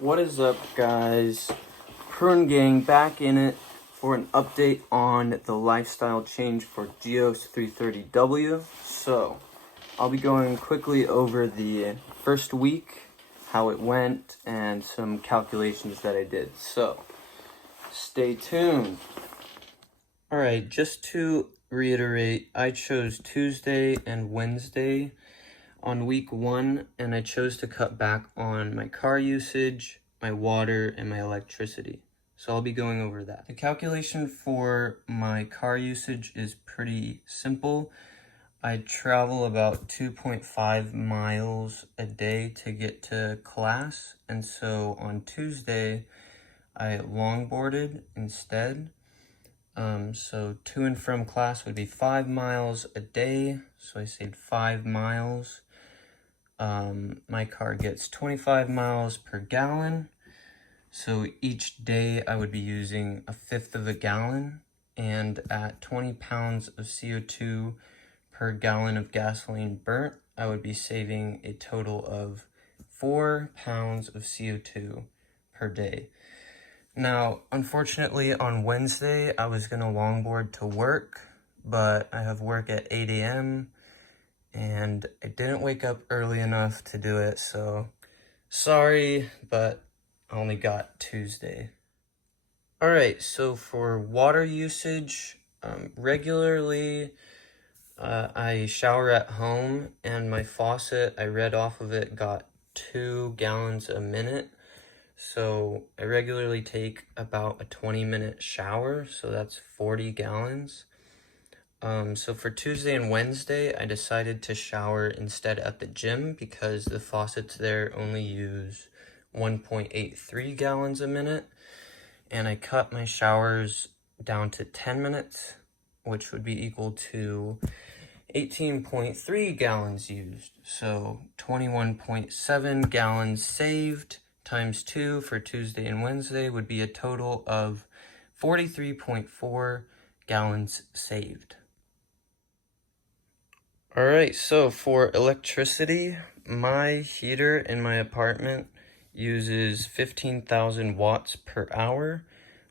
What is up, guys? Prune Gang back in it for an update on the lifestyle change for Geos 330W. So, I'll be going quickly over the first week, how it went, and some calculations that I did. So, stay tuned. Alright, just to reiterate, I chose Tuesday and Wednesday on week 1, and I chose to cut back on my car usage, my water, and my electricity. So I'll be going over that. The calculation for my car usage is pretty simple. I travel about 2.5 miles a day to get to class, and so on Tuesday, I longboarded instead. So to and from class would be 5 miles a day, so I saved 5 miles. My car gets 25 miles per gallon, so each day I would be using 1/5 of a gallon, and at 20 pounds of CO2 per gallon of gasoline burnt, I would be saving a total of 4 pounds of CO2 per day. Now, unfortunately, on Wednesday, I was going to longboard to work, but I have work at 8 a.m., and I didn't wake up early enough to do it, so sorry, but I only got Tuesday. Alright, so for water usage, regularly I shower at home, and my faucet, I read off of it, got 2 gallons a minute. So I regularly take about a 20-minute shower, so that's 40 gallons. So for Tuesday and Wednesday, I decided to shower instead at the gym because the faucets there only use 1.83 gallons a minute, and I cut my showers down to 10 minutes, which would be equal to 18.3 gallons used. So 21.7 gallons saved times 2 for Tuesday and Wednesday would be a total of 43.4 gallons saved. Alright, so for electricity, my heater in my apartment uses 15,000 watts per hour,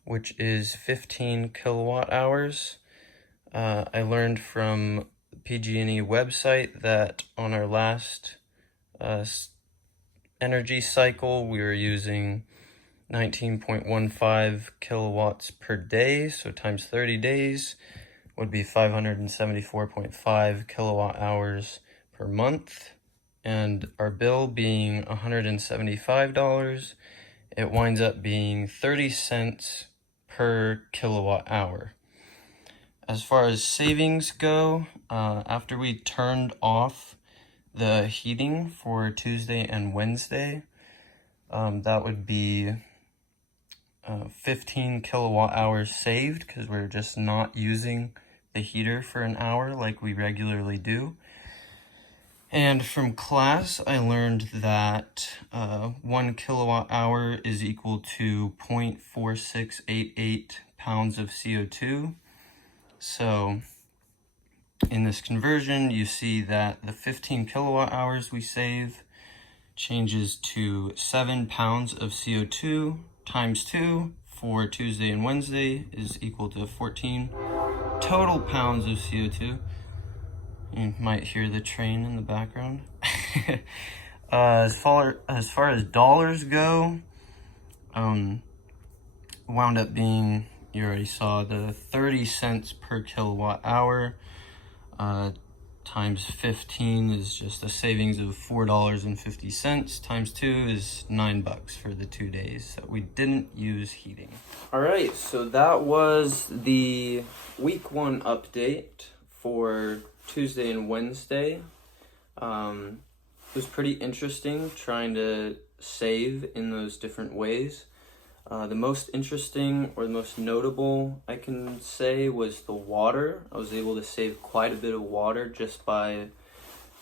which is 15 kilowatt hours. I learned from the PG&E website that on our last energy cycle, we were using 19.15 kilowatts per day, so times 30 days would be 574.5 kilowatt hours per month, and our bill being $175, it winds up being 30 cents per kilowatt hour. As far as savings go, after we turned off the heating for Tuesday and Wednesday, that would be 15 kilowatt hours saved because we're just not using the heater for an hour like we regularly do. And from class, I learned that 1 kilowatt hour is equal to 0.4688 pounds of CO2. So in this conversion, you see that the 15 kilowatt hours we save changes to 7 pounds of CO2 times 2 for Tuesday and Wednesday is equal to 14 total pounds of CO2. You might hear the train in the background. As far as dollars go, wound up being, you already saw, the 30 cents per kilowatt hour times 15 is just a savings of $4.50, times 2 is $9 for the 2 days that we didn't use heating. Alright, so that was the week 1 update for Tuesday and Wednesday. It was pretty interesting trying to save in those different ways. The most interesting or the most notable I can say was the water. I was able to save quite a bit of water just by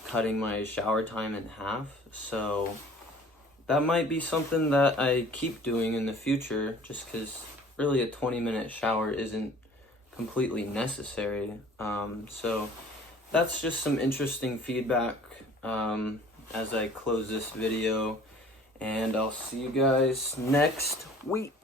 cutting my shower time in half. So that might be something that I keep doing in the future, just because really a 20-minute shower isn't completely necessary. So that's just some interesting feedback as I close this video. and I'll see you guys next week.